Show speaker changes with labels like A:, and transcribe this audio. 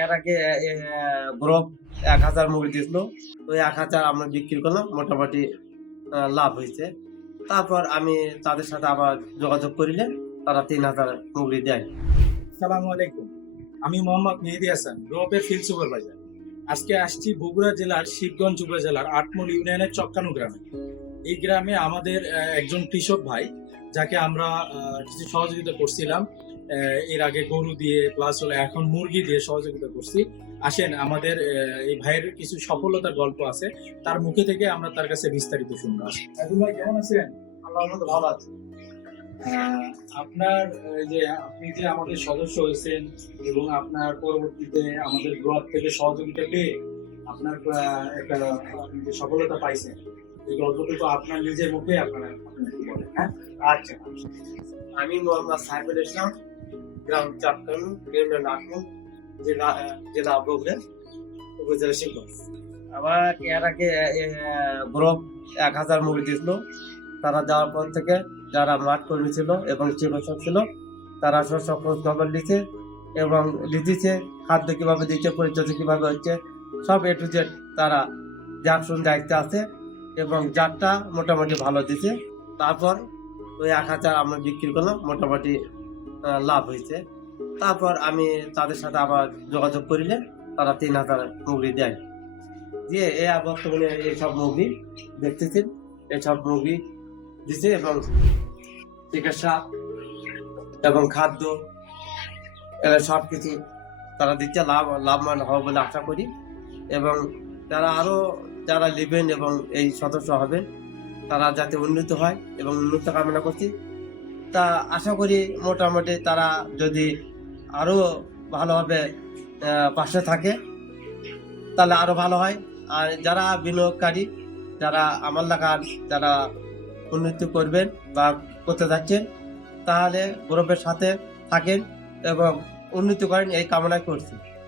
A: এর আগে গ্রুপ এক হাজার মুরগি দিয়েছিল। ওই এক হাজার আমরা বিক্রি করলাম, মোটামুটি লাভ হয়েছে। তারপর আমি তাদের সাথে আবার যোগাযোগ করিলে, তারা তিন হাজার মুরগি দেয়।
B: সালামু আলাইকুম। আমি মোহাম্মদ মেহেদি হাসান, গ্রুপের ফিল্ড সুপারভাইজার আজকে আসছি বগুড়া জেলার শিবগঞ্জ উপজেলার আটমূল ইউনিয়নের চক্কানু গ্রামে। এই গ্রামে আমাদের একজন কৃষক ভাই যাকে আমরা কিছু সহযোগিতা করছিলাম এর আগে গরু দিয়ে প্লাস হলো এখন মুরগি দিয়ে সহযোগিতা করছি। আসেন আমাদের এই ভাইয়ের কিছু সফলতার গল্প আছে তার মুখে থেকে আমরা তার কাছে বিস্তারিত শুনব। আব্দুল ভাই কেমন আছেন?
A: আল্লাহর মতো ভালো আছে।
B: আপনার এই যে আপনি যে আমাদের সদস্য হয়েছেন এবং আপনার পরবর্তীতে আমাদের গ্রুপ থেকে সহযোগিতা পেয়ে আপনার একটা সফলতা পাইছেন এই গল্পটুকু আপনার নিজের মুখে আপনারা হ্যাঁ
A: আচ্ছা আমি মোহাম্মদ সাহেবুল ইসলাম, গ্রাম চাপকানু ইউনিয়ন আটমুল জেলা জেলা বগুড়া, উপজেলা শিবগঞ্জ। আবার এর আগে গ্রুপ এক হাজার মুরগি দিয়েছিল তারা যাওয়ার পর থেকে যারা মাঠ কর্মী ছিল এবং চিকিৎসক ছিল, তারা সব খোঁজ খবর নিচ্ছে এবং লিখেছে খাদ্য কীভাবে দিচ্ছে, পরিচর্যা কীভাবে হচ্ছে, সব এ টু জেড তারা যার দায়িত্বে আছে এবং যারটা মোটামুটি ভালো দিছে। তারপর ওই এক হাজার আমরা বিক্রি করলাম, মোটামুটি লাভ হয়েছে। তারপর আমি তাদের সাথে আবার যোগাযোগ করিলে, তারা তিন হাজার মুরগি দেয়। দিয়ে এ বর্তমানে এইসব মুরগি দেখতেছেন, এইসব মুরগি দিছে এবং চিকিৎসা এবং খাদ্য, এরা সব কিছু তারা দিচ্ছে, লাভ, লাভবান হবে বলে আশা করি। এবং তারা আরও যারা নেবেন এবং এই সদস্য হবে তারা যাতে উন্নত হয় এবং উন্নত কামনা করছি। তা আশা করি মোটামুটি তারা যদি আরও ভালোভাবে পাশে থাকে, তাহলে আরও ভালো হয়। আর যারা বিনিয়োগকারী, যারা আমার লাগার যারা উন্নতি করবেন বা করতে যাচ্ছেন, তাহলে গ্রুপের সাথে থাকেন এবং উন্নতি করেন এই কামনা করছি।